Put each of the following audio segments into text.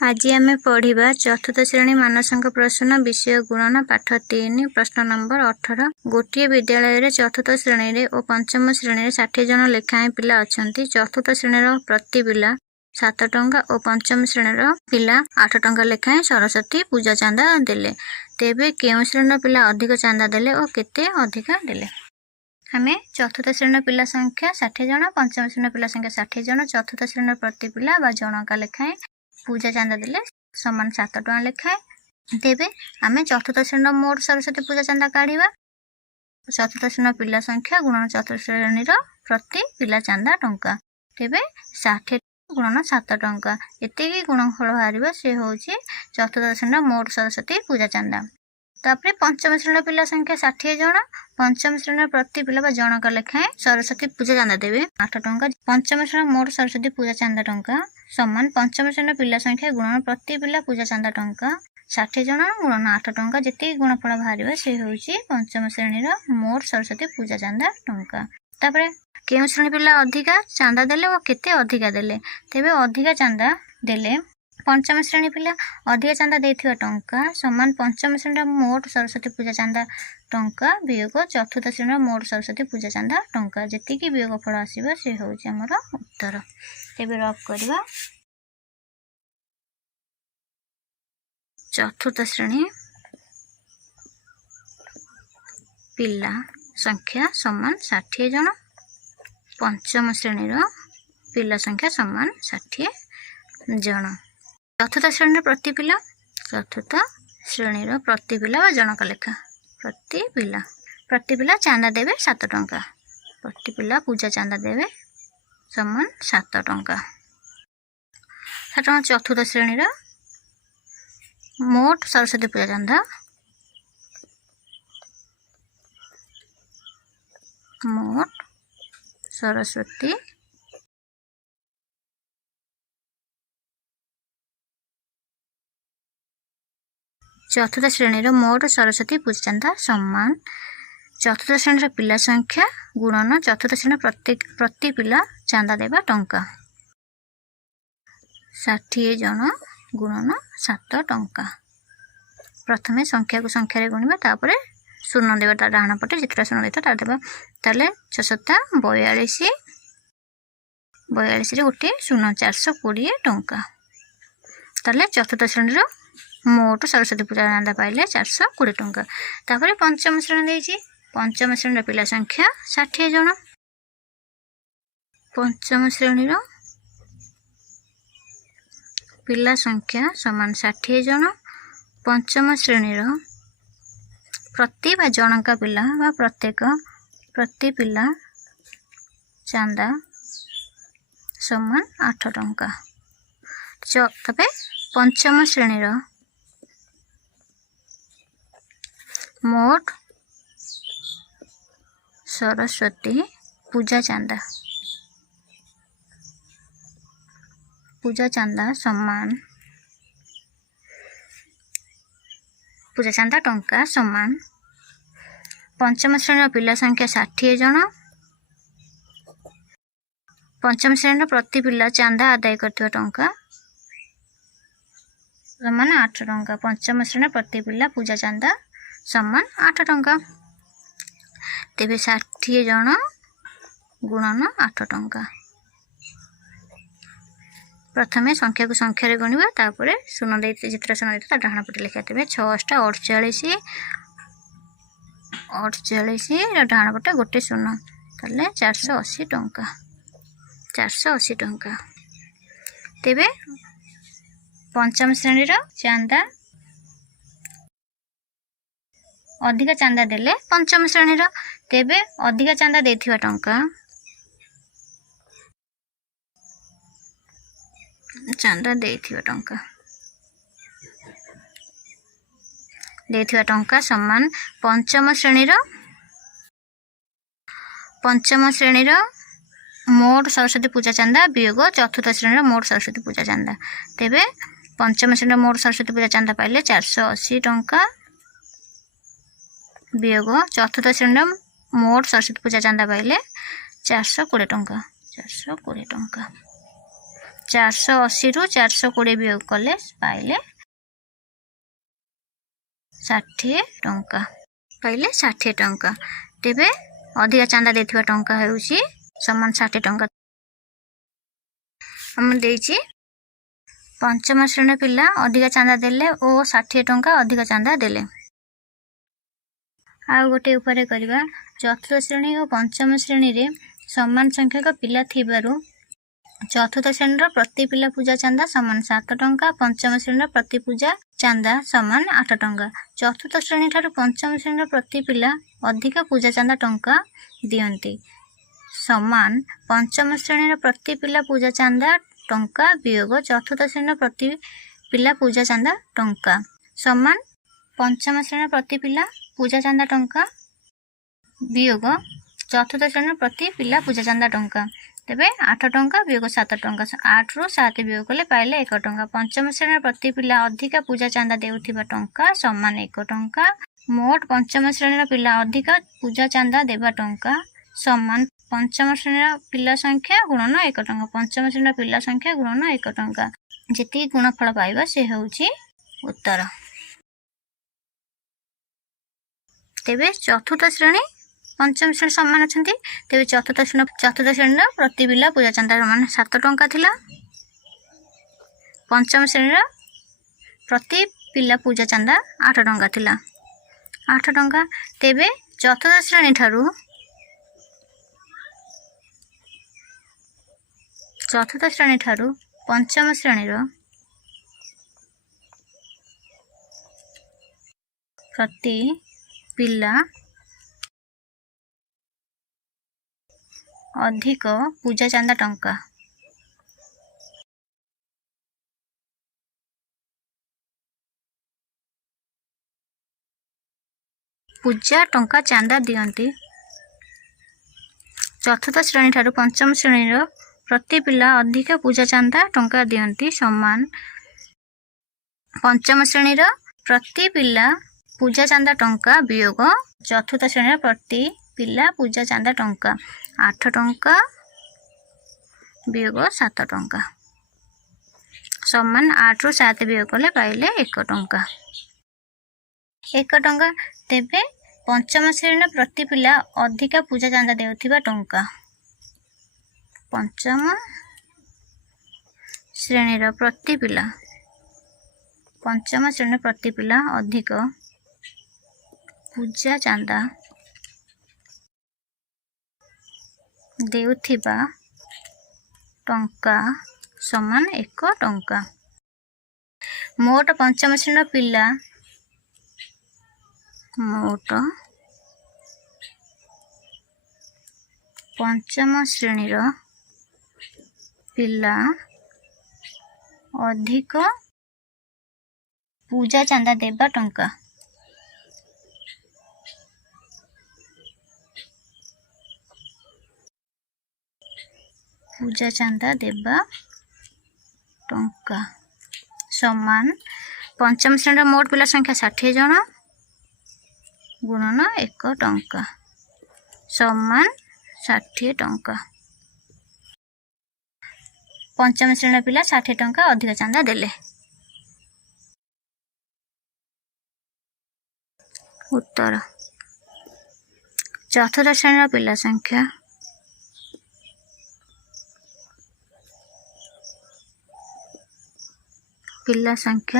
आज आम पढ़ा चतुर्थ श्रेणी मानसंक प्रश्न विषय गुणन पाठ 3 प्रश्न नंबर 18। गोटे विद्यालय चतुर्थ श्रेणी और पंचम श्रेणी 60 जन लेखाएं पिला अच्छा। चतुर्थ श्रेणी प्रति पिला 7 टंका और पंचम श्रेणी पिला 8 टंका लेखाएं सरस्वती पूजा चांदा देले। तेबे केउं श्रेणी पिला अधिक चांदा देले और केते अधिक देले। आम चतुर्थ श्रेणी पिला संख्या 60 जन, पंचम श्रेणी पिला संख्या 60 जन, चतुर्थ श्रेणी प्रति पिला बा जनका लेखाएं पूजा चांदा देले समान 7 टंका लेखाएं। तेबे आम चतुर्थ श्रेणी मोट सरस्वती पूजा चांदा काढ़ा। चतुर्थ श्रेणी पिला संख्या गुणन चतुर्थ श्रेणी प्रति पिला चांदा टंका। तेबे 60 गुणन 7 टंका एतिकी गुणफल बाहर से हूँ चतुर्थ श्रेणी मोट सरस्वती पूजा चांदा। तापर पंचम श्रेणी पिला संख्या 60 जन, पंचम श्रेणी प्रति पिला जनका लेखाएं सरस्वती पूजा चांदा देवे 8 टंका। पंचम श्रेणी मोट सरस्वती पूजा चांदा टंका समान पंचम श्रेणी पिला संख्या गुणन प्रति पिला पूजा चांदा टंका 60 जन गुणन 8 टंका जी गुणफल बाहर से हूँ पंचम श्रेणी मोट सरस्वती पूजा चांदा टंका। तापर केउं श्रेणी पिला अधिका चांदा देले और केते अधिका देले। तेबे अधिका चांदा देले पंचम श्रेणी पिला अधिका चांदा देथिबा टंका समान पंचम श्रेणी मोट सरस्वती पूजा चांदा टंका वियोग चतुर्थ श्रेणी मोट सरस्वती पूजा चांदा टंका जी वियोग फल आसो से हूँ आमर उत्तर। तेबे रफ करवा चतुर्थ श्रेणी पिला संख्या समान 60 जन, पंचम श्रेणी पिला संख्या समान 60 जन। चतुर्थ श्रेणी प्रति पिला, चतुर्थ श्रेणी प्रति पिला जनक लेखा प्रति पिला चांदा देवे 7 टंका, प्रति पिला पूजा चांदा देवे समान 7 टंका। चतुर्थ श्रेणी मोट सरस्वती पूजा चांदा मोट सरस्वती चतुर्थ श्रेणी मोट सरस्वती पूजा चांदा समान चतुर्थ श्रेणी पिला संख्या गुणन चतुर्थ श्रेणी प्रति पिला चांदा देवा टंका 60 जन गुणन 7 टंका। प्रथमे संख्या को संख्या रे गुणिबा तापर शून्य देवा डाहाण पटे जितटा शून्य देता देवा ताले 6 42 रे गोटे शून्य 420 टंका। ताले चतुर्थ श्रेणी मोट सरस्वती पूजा चांदा पाइले 420 टंका। तापर पंचम श्रेणी देछि पंचम श्रेणी पिला संख्या 60 जन, पंचम श्रेणी पिला संख्या समान 60 जन, पंचम श्रेणी प्रति बा जनका पिला बा प्रत्येक प्रति पिला चांदा समान 8 टंका। तबे पंचम श्रेणी मोट सरस्वती पूजा चांदा समान पूजा चांदा टंका समान पंचम श्रेणी पिला संख्या 60 जन, पंचम श्रेणी प्रति पिला चांदा आदाय करथिबा टंका समान 8 टंका। पंचम श्रेणी प्रति पिला पूजा चांदा समान 8 टंका। तेबे 60 जन गुणन 8 टंका। प्रथमे संख्या को संख्या रे गुणिबा तापर शून्य देते जितरा शून्य देता डाहाण पटे लिखा। तेबे 6 48 डाहाण पटे गोटे शून्य ताले 480 टंका 480 टंका। तेबे पंचम श्रेणी चांदा अधिका चांदा देले पंचम श्रेणी तेबे अधिका चांदा देथिबा टंका चांदा देथिबा टंका समान पंचम श्रेणी मोट सरस्वती पूजा चांदा वियोग चतुर्थ श्रेणी मोट सरस्वती पूजा चांदा। तेबे पंचम श्रेणी मोट सरस्वती पूजा चांदा पाइले 480 टंका वियोग चतुर्थ श्रेणी मोट सरस्वती पूजा चांदा पाइले 420 टंका 420 टंका। 480 रु 420 वियोग कले पाइले 60 टंका पाइले 60 टंका। तेबे अधिका चांदा देथिबा टंका हेउची समान 60 टंका। हम देइची पंचम श्रेणी पिला अधिका चांदा देले ओ 60 टंका अधिका चांदा देले। आ गोटे ऊपर करबा चतुर्थ श्रेणी और पंचम श्रेणी रे समान संख्यक पिला थिबारु चतुर्थ श्रेणी प्रति पिला पूजा चांदा समान 7 टंका, पंचम श्रेणी प्रति पूजा चांदा समान 8 टंका। चतुर्थ श्रेणी ठारू पंचम श्रेणी प्रति पिला अधिक पूजा चांदा टंका दियंती समान पंचम श्रेणी प्रति पिला पूजा चांदा टंका वियोग चतुर्थ श्रेणी प्रति पिला पूजा चांदा टंका समान पंचम श्रेणी प्रति पिला पूजा चांदा टंका वियोग चतुर्थ श्रेणी प्रति पिला पूजा चांदा टंका। तेबे 8 टंका वियोग 7 टंका 8 रु 7 वियोग कले पाइले 1 टंका। पंचम श्रेणी प्रति पिला अधिक पूजा चांदा देउथिबा टंका समान 1 टंका। मोट पंचम श्रेणी पिला अधिक पूजा चांदा देबा टंका समान पंचम श्रेणी पिला संख्या गुणन 1 टंका। पंचम श्रेणी पिला संख्या गुणन 1 टंका। जेति गुणफल पाइबा से होउची उत्तर। तेबे चतुर्थ श्रेणी पंचम श्रेणी समान अछंती। तेबे चतुर्थ श्रेणी प्रति पिला पूजा चांदा समान 7 टंका थिला। पंचम श्रेणी प्रति पिला पूजा चांदा 8 टंका थिला 8 टंका। तेबे चतुर्थ श्रेणी ठारू पंचम श्रेणी प्रति पिला अधिक पूजा चांदा टंका पूजा टंका चांदा दियंती। चतुर्थ श्रेणी ठारू पंचम श्रेणी प्रति पिला अधिक पूजा चांदा टंका दियंती समान पंचम श्रेणी प्रति पिला पूजा चांदा टंका वियोग चतुर्थ श्रेणी प्रति पिला पूजा चांदा टंका 8 टंका वियोग 7 टंका समान 8 रु 7 वियोग कले पाइले 1 टंका 1 टंका। तेबे पंचम श्रेणी प्रति पिला अधिक पूजा चांदा देउथिबा टंका पंचम श्रेणी प्रति पिला पंचम श्रेणी प्रति पिला अधिक पूजा चांदा देउथिबा टंका समान 1 टंका। मोट पंचम श्रेणी पिला मोट पंचम श्रेणी पिला अधिक पूजा चांदा देबा टंका पूजा चांदा देबा टंका समान पंचम श्रेणी मोट पिला संख्या 60 जन गुणन 1 टंका समान 60 टंका। पंचम श्रेणी पिला 60 टंका अधिक चांदा देले। उत्तर चतुर्थ श्रेणी पिला संख्या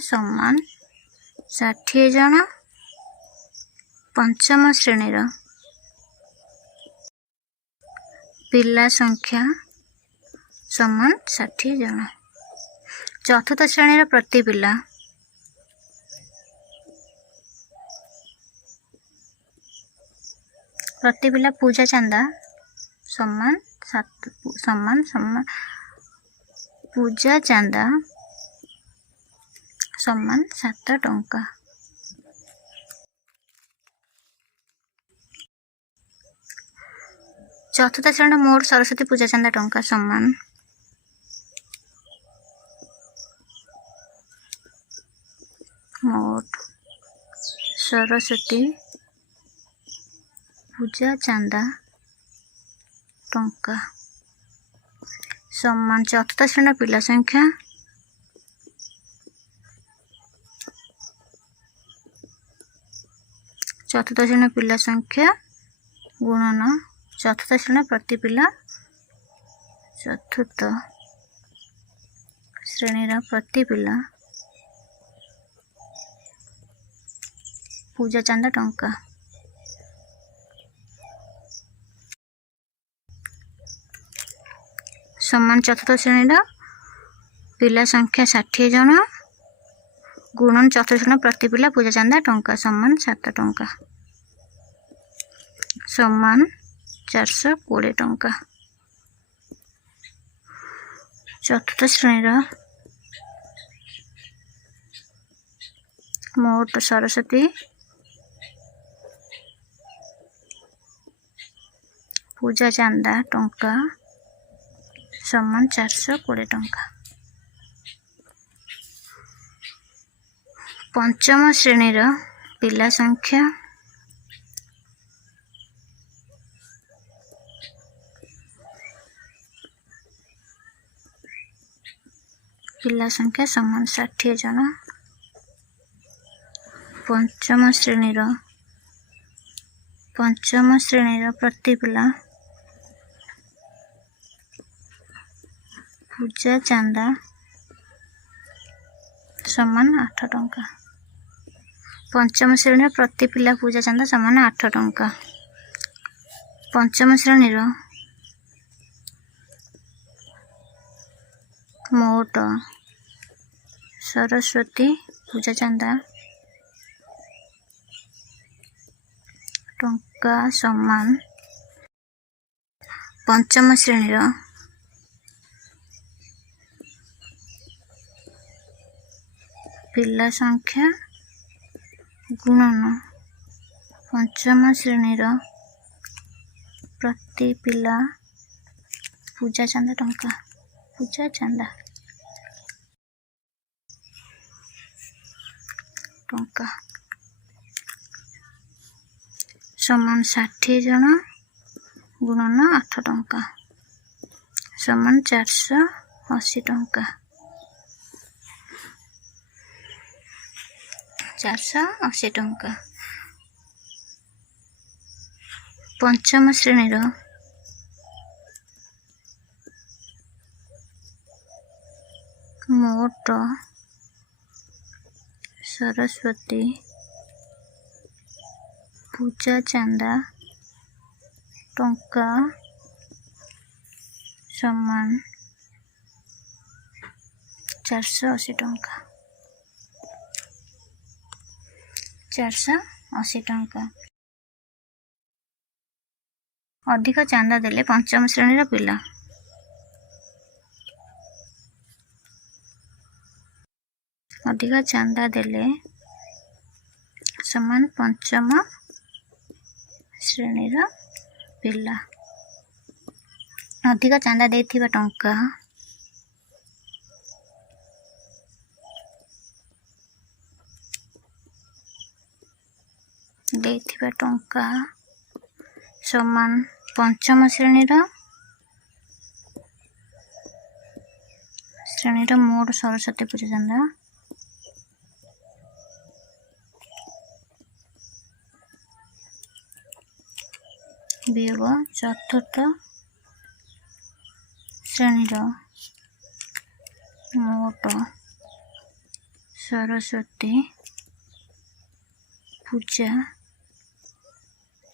समान 60 जन। पंचम श्रेणी पिला संख्या समान 60 जन। चतुर्थ श्रेणी प्रति पिला पूजा चांदा समान पूजा चांदा समान 7 टंका। चतुर्थ श्रेणी मोट सरस्वती पूजा चांदा टंका समान मोट सरस्वती पूजा चांदा टंका समान चतुर्थ श्रेणी पिला संख्या चतुर्थ श्रेणी पिला संख्या गुणन चतुर्थ श्रेणी प्रति पिला चतुर्थ श्रेणीर प्रति पिला पूजा चांदा टंका समान चतुर्थ श्रेणीर पिला संख्या 60 जन गुणन चतुर्थ श्रेणी प्रति पिला पूजा चांदा टंका समान 7 टंका समान 420 टंका। चतुर्थ श्रेणीर मोट सरस्वती पूजा चांदा टंका समान 420 टंका। पंचम श्रेणीर पिला संख्या समान 60 जन पंचम श्रेणीर प्रति पिला पूजा चांदा समान 8 टंका पंचम श्रेणी प्रति पिला पूजा चांदा समान 8 टंका। पंचम श्रेणीर मोट सरस्वती पूजा चांदा टंका समान पंचम श्रेणीर पिला संख्या गुणन पंचम श्रेणीर प्रति पिला पूजा चांदा टंका पूजा चांदा टंका समान 60 जन गुणन 8 टंका समान 480 टंका 480 टंका। पंचम श्रेणीर मोट सरस्वती पूजा चांदा टंका समान 480 टंका 480 टंका। अधिक चांदा देले पंचम श्रेणीर पिला अधिक चांदा देले समान पंचम श्रेणीर पिला अधिक चांदा देथिबा टंका समान पंचम श्रेणीर मोट सरस्वती पूजा चांदा वियोग चतुर्थ श्रेणीर मोट सरस्वती पूजा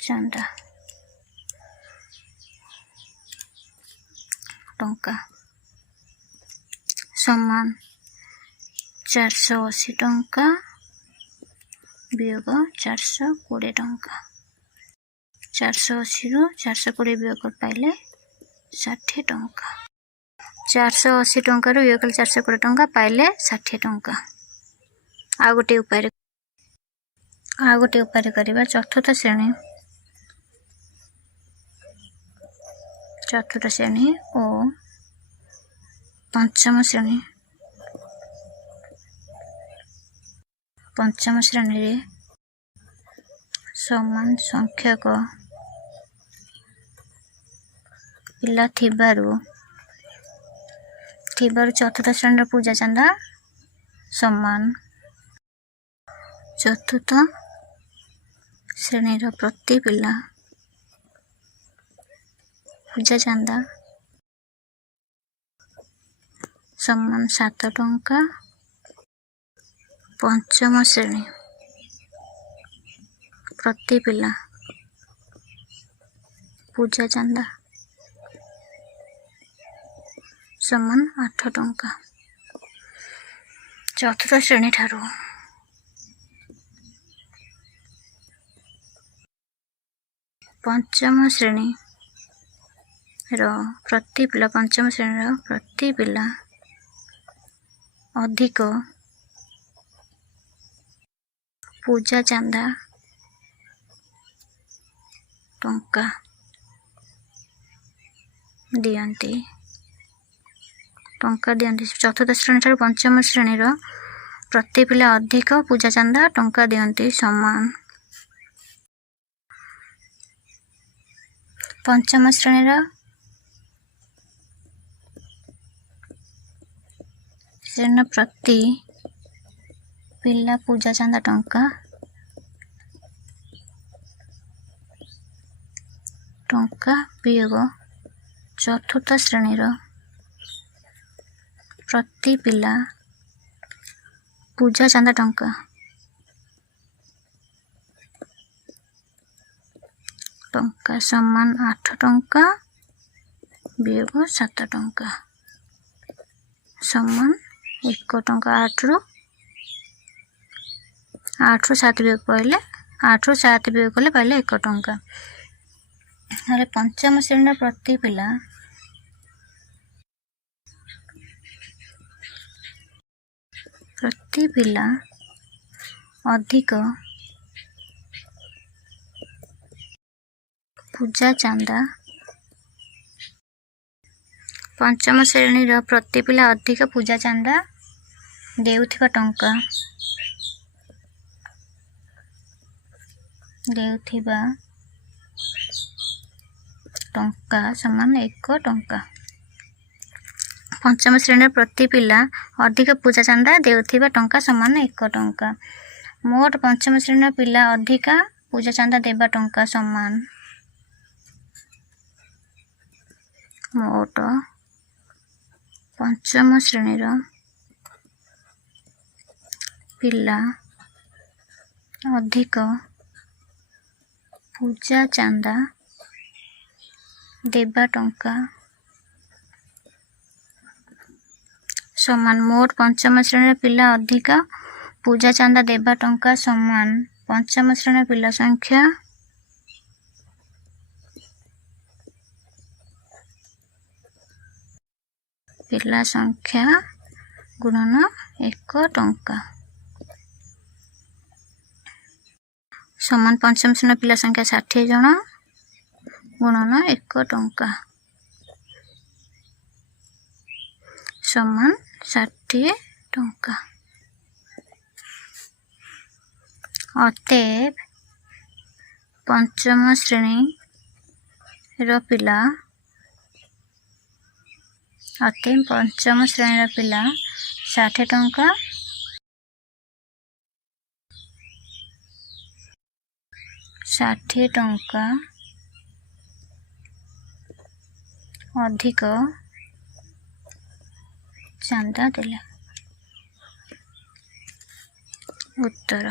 चांदा टंका समान 480 टंका वियोग 420 टंका 480 रु 420 वियोग पाइले 60 टंका 480 टंका रु वियोग 420 टंका पाइले 60 टंका। आ गोटे उपाय करबा चतुर्थ श्रेणी और पंचम श्रेणी रे समान संख्यक पिला थिबारु ଥିବାରୁ ଚତୁର୍ଥ ଶ୍ରେଣୀର ପୂଜା ଚାନ୍ଦା ସମାନ। ଚତୁର୍ଥ ଶ୍ରେଣୀର ପ୍ରତି ପିଲା ପୂଜା ଚାନ୍ଦା ସମାନ 7 ଟଙ୍କା। ପଞ୍ଚମ ଶ୍ରେଣୀ ପ୍ରତି ପିଲା ପୂଜା ଚାନ୍ଦା ସମାନ 8 ଟଙ୍କା। ଚତୁର୍ଥ ଶ୍ରେଣୀ ଠାରୁ ପଞ୍ଚମ ଶ୍ରେଣୀର ପ୍ରତି ପିଲା ଅଧିକ ପୂଜା ଚାନ୍ଦା ଟଙ୍କା ଦିଅନ୍ତି। ଚତୁର୍ଥ ଶ୍ରେଣୀ ଠାରୁ ପଞ୍ଚମ ଶ୍ରେଣୀର ପ୍ରତି ପିଲା ଅଧିକ ପୂଜା ଚାନ୍ଦା ଟଙ୍କା ଦିଅନ୍ତି ସମାନ। ପଞ୍ଚମ ଶ୍ରେଣୀର ପ୍ରତି ପିଲା ପୂଜା ଚାନ୍ଦା ଟଙ୍କା ବିୟୋଗ ଚତୁର୍ଥ ଶ୍ରେଣୀର ପ୍ରତି ପିଲା ପୂଜା ଚାନ୍ଦା ଟଙ୍କା ସମାନ 8 ଟଙ୍କା ବିୟୋଗ 7 ଟଙ୍କା ସମାନ 1 ଟଙ୍କା। 8ରୁ 7 ବିୟୋଗ କଲେ 1 ଟଙ୍କା। ହେଲେ ପଞ୍ଚମ ଶ୍ରେଣୀର ପ୍ରତି ପିଲା ଅଧିକ ପୂଜା ଚାନ୍ଦା ପଞ୍ଚମ ଶ୍ରେଣୀର ପ୍ରତି ପିଲା ଅଧିକ ପୂଜା ଚାନ୍ଦା ଦେଉଥିବା ଟଙ୍କା ସମାନ 1 ଟଙ୍କା। ପଞ୍ଚମ ଶ୍ରେଣୀର ପ୍ରତି ପିଲା ଅଧିକ ପୂଜା ଚାନ୍ଦା ଦେଉଥିବା ଟଙ୍କା ସମାନ 1 ଟଙ୍କା। ମୋଟ ପଞ୍ଚମ ଶ୍ରେଣୀର ପିଲା ଅଧିକା ପୂଜା ଚାନ୍ଦା ଦେବା ଟଙ୍କା ସମାନ ମୋଟ ପଞ୍ଚମ ଶ୍ରେଣୀର ପିଲା ଅଧିକ ପୂଜା ଚାନ୍ଦା ଦେବା ଟଙ୍କା ସମାନ ମୋଟ ପଞ୍ଚମ ଶ୍ରେଣୀର ପିଲା ଅଧିକ ପୂଜା ଚାନ୍ଦା ଦେବା ଟଙ୍କା ସମାନ। ପଞ୍ଚମ ଶ୍ରେଣୀର ପିଲା ସଂଖ୍ୟା ଗୁଣନ 1 ଟଙ୍କା ସମାନ ପଞ୍ଚମ ଶ୍ରେଣୀର ପିଲା ସଂଖ୍ୟା 60 ଜଣ ଗୁଣନ 1 ଟଙ୍କା ସମାନ 60 ଟଙ୍କା। ଅତଏବ ପଞ୍ଚମ ଶ୍ରେଣୀର ପିଲା 60 ଟଙ୍କା ଅଧିକ ଚାନ୍ଦା ଦେଲେ। ଉତ୍ତର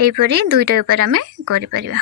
ଏହିପରି 2ଟା ଉପାୟରେ ଆମେ କରିପାରିବା।